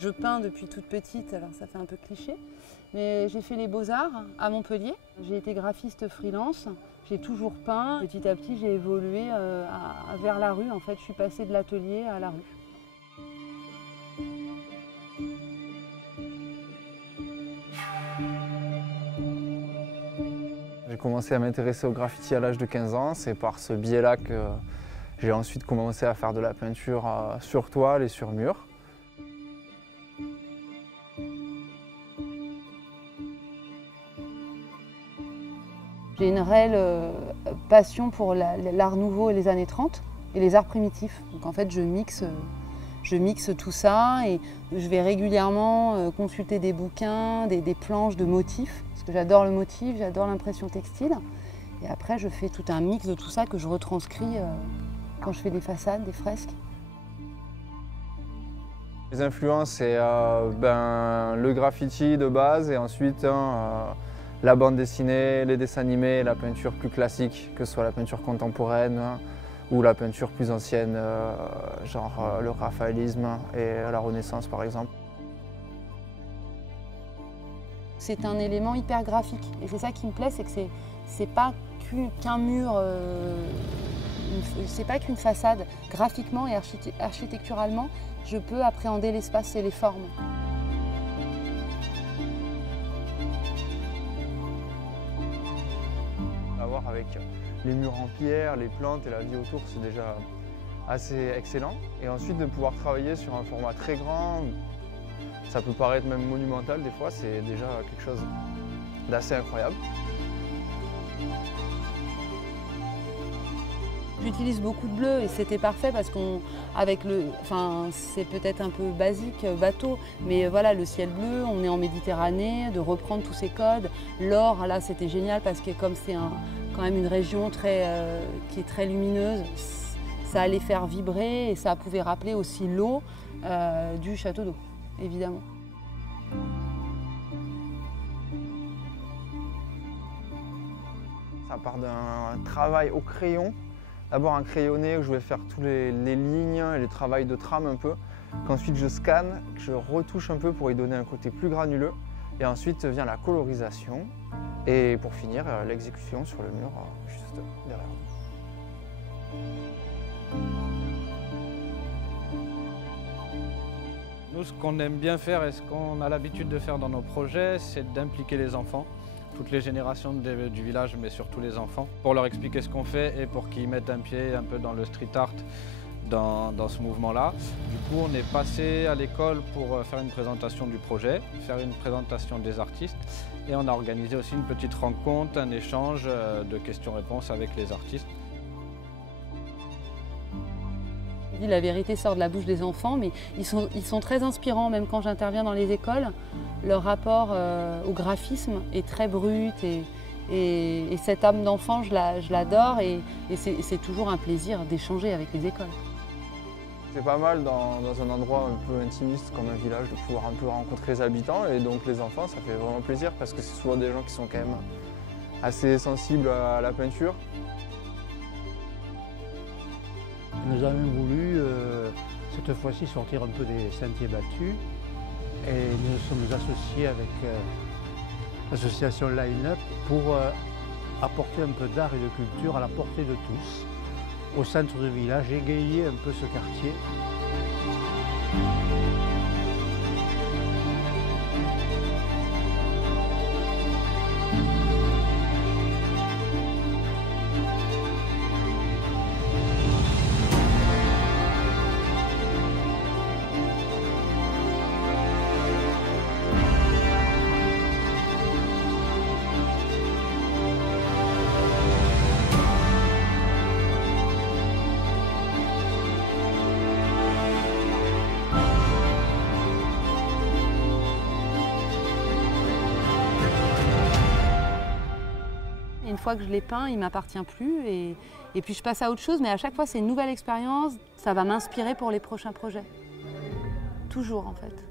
Je peins depuis toute petite, alors ça fait un peu cliché, mais j'ai fait les beaux-arts à Montpellier. J'ai été graphiste freelance, j'ai toujours peint. Petit à petit, j'ai évolué vers la rue. En fait, je suis passée de l'atelier à la rue. J'ai commencé à m'intéresser au graffiti à l'âge de 15 ans. C'est par ce biais-là que j'ai ensuite commencé à faire de la peinture sur toile et sur mur. J'ai une réelle passion pour l'art nouveau et les années 30 et les arts primitifs. Donc en fait, je mixe tout ça et je vais régulièrement consulter des bouquins, des planches de motifs, parce que j'adore le motif, j'adore l'impression textile. Et après, je fais tout un mix de tout ça que je retranscris quand je fais des façades, des fresques. Les influences, c'est le graffiti de base et ensuite la bande dessinée, les dessins animés, la peinture plus classique, que ce soit la peinture contemporaine ou la peinture plus ancienne, genre le raphaélisme et la Renaissance par exemple. C'est un élément hyper graphique et c'est ça qui me plaît, c'est que c'est pas qu'un mur, c'est pas qu'une façade. Graphiquement et architecturalement, je peux appréhender l'espace et les formes. Avec les murs en pierre, les plantes et la vie autour, c'est déjà assez excellent. Et ensuite de pouvoir travailler sur un format très grand, ça peut paraître même monumental des fois, c'est déjà quelque chose d'assez incroyable. J'utilise beaucoup de bleu et c'était parfait parce c'est peut-être un peu basique, bateau, mais voilà, le ciel bleu, on est en Méditerranée, de reprendre tous ces codes. L'or, là, c'était génial parce que comme c'est quand même une région qui est très lumineuse, ça allait faire vibrer et ça pouvait rappeler aussi l'eau du château d'eau, évidemment. Ça part d'un travail au crayon. D'abord un crayonné où je vais faire tous les lignes et les travails de trame un peu. Qu'ensuite je scanne, que je retouche un peu pour y donner un côté plus granuleux. Et ensuite vient la colorisation. Et pour finir, l'exécution sur le mur juste derrière nous. Nous, ce qu'on aime bien faire et ce qu'on a l'habitude de faire dans nos projets, c'est d'impliquer les enfants. Toutes les générations du village, mais surtout les enfants, pour leur expliquer ce qu'on fait et pour qu'ils mettent un pied un peu dans le street art, dans ce mouvement-là. Du coup, on est passé à l'école pour faire une présentation du projet, faire une présentation des artistes et on a organisé aussi une petite rencontre, un échange de questions-réponses avec les artistes. La vérité sort de la bouche des enfants, mais ils sont très inspirants, même quand j'interviens dans les écoles. Leur rapport au graphisme est très brut et cette âme d'enfant, je l'adore et c'est toujours un plaisir d'échanger avec les écoles. C'est pas mal dans un endroit un peu intimiste comme un village de pouvoir un peu rencontrer les habitants et donc les enfants, ça fait vraiment plaisir parce que c'est souvent des gens qui sont quand même assez sensibles à la peinture. Nous avons voulu cette fois-ci sortir un peu des sentiers battus et nous nous sommes associés avec l'association Line Up pour apporter un peu d'art et de culture à la portée de tous au centre du village, égayer un peu ce quartier. Une fois que je l'ai peint, il ne m'appartient plus et puis je passe à autre chose, mais à chaque fois c'est une nouvelle expérience, ça va m'inspirer pour les prochains projets. Toujours en fait.